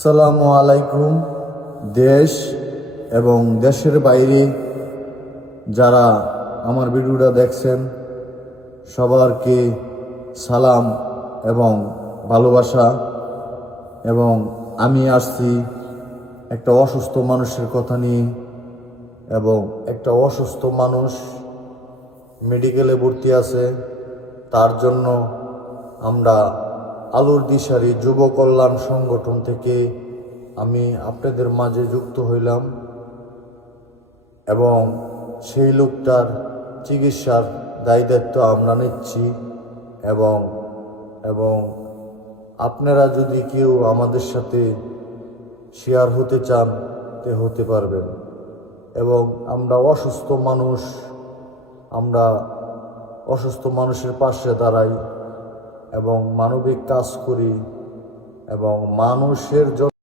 আসসালামু আলাইকুম। দেশ এবং দেশের বাইরে যারা আমার ভিডিওটা দেখছেন সবারকে সালাম এবং ভালোবাসা। এবং আমি আসছি একটা অসুস্থ মানুষের কথা নিয়ে। এবং একটা অসুস্থ মানুষ মেডিকেলে ভর্তি আছে, তার জন্য আমরা আলোর দিশারি যুব কল্যাণ সংগঠন থেকে আমি আপনাদের মাঝে যুক্ত হইলাম এবং সেই লোকটার চিকিৎসার দায় দায়িত্ব আমরা নিচ্ছি। এবং এবং আপনারা যদি কেউ আমাদের সাথে শেয়ার হতে চান তে হতে পারবেন। এবং আমরা অসুস্থ মানুষের পাশে দাঁড়াই এবং মানবিক কাজ করি এবং মানুষের জন্য